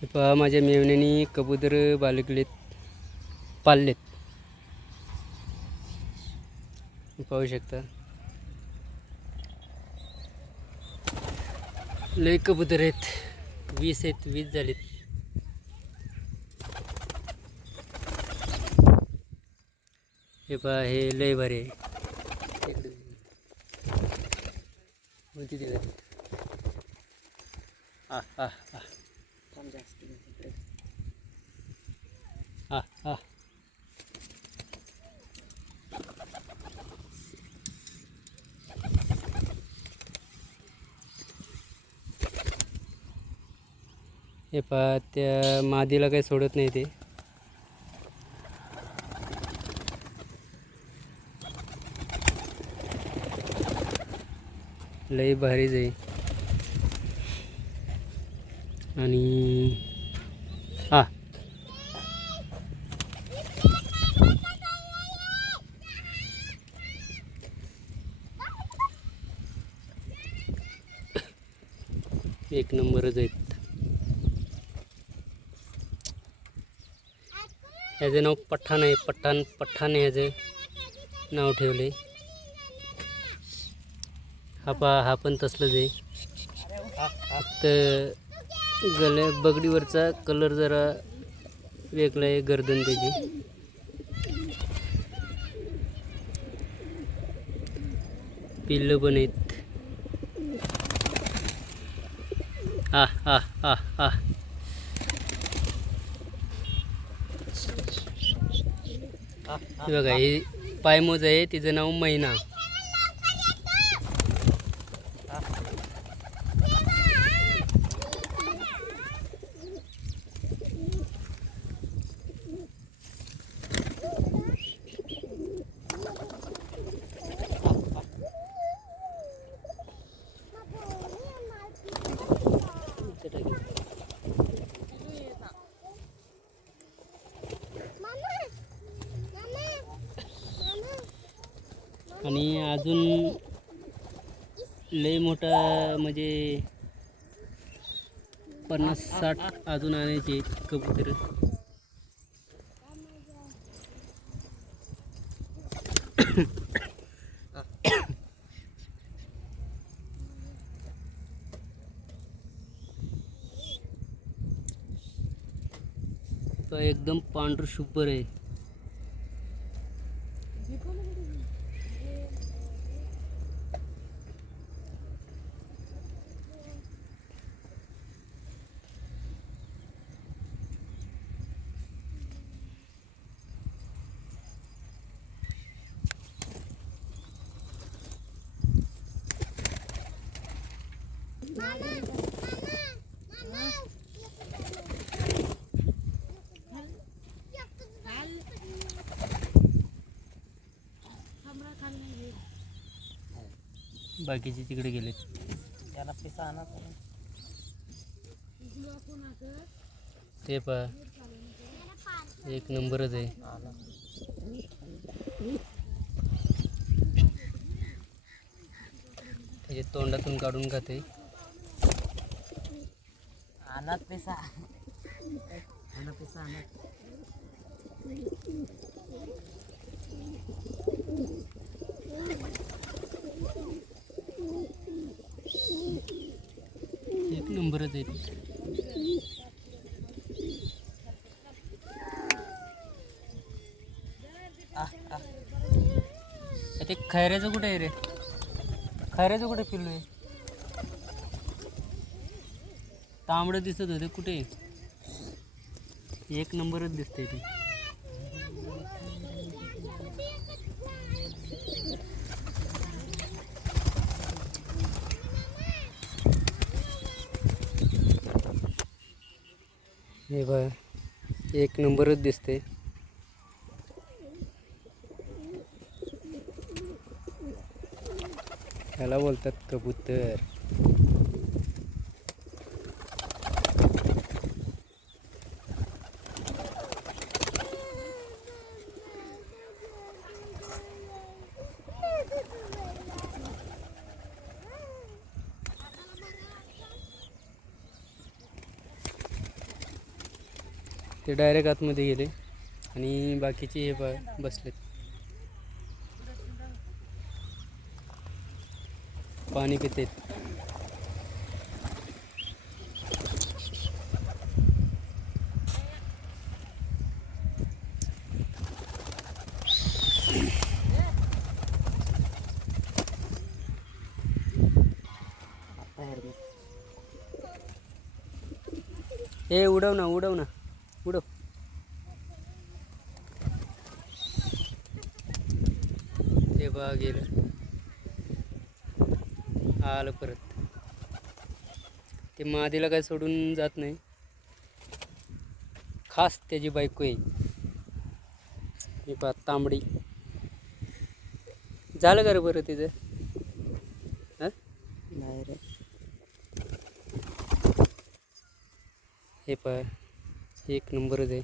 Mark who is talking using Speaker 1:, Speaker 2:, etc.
Speaker 1: हे पहा माझ्या मेवण्यानी कबूतर बालकलेत पाळलेत पाहू शकता. लय कबूतर आहेत. वीस आहेत वीस झालेत. हे पहा हे लय भारी आहे. इकडे जास्त तिकडे आ हे पहा त्या मादीला काही सोडत नाही ते. लई भारी जाई. आणि हा. एक नंबरच आहेत. ह्याचं नाव पठाण आहे. पठाण पठाण ह्याचं नाव ठेवले हा पा हा पण तसलंच आहे. फक्त गले बगडीवरचा कलर जरा वेगळा आहे गर्दन त्याची. पिल्लं पण आहेत. आ आ आ आ बघा हे पायमोज आहे तिचं नाव मैना. आणि अजून लय मोठा म्हणजे पन्नास साठ अजून आणायचे कबूतर. तो एकदम पांढर शुभ्र आहे. बाकीचे तिकडे गेलेत.
Speaker 2: त्याला पिसा आणा
Speaker 1: ते पहा एक नंबरच आहे. त्याच्या तोंडातून काढून खाते.
Speaker 2: आणत पिसा आणा पिसा आणत
Speaker 1: एक नंबरच आहे ते खैऱ्याचं कुठे आहे रे? खैऱ्याचं कुठे पिल्लू आहे? तांबडं दिसत होते कुठे? एक नंबरच दिसते ते. हे बघ एक नंबरच दिसते त्याला बोलतात कबूतर. ते डायरेक्ट आतमध्ये गेले. आणि बाकीचे हे बा बसलेत. पाणी पितेत. हे उडव ना उडव ना. उडव ते बा गेलं. आलं परत. ते मादीला काय सोडून जात नाही. खास त्याची बायको आहे. ही पा तांबडी. झालं का रे बरं तिचं? हां?
Speaker 2: नाही रे.
Speaker 1: हे पा एक नंबरच आहे.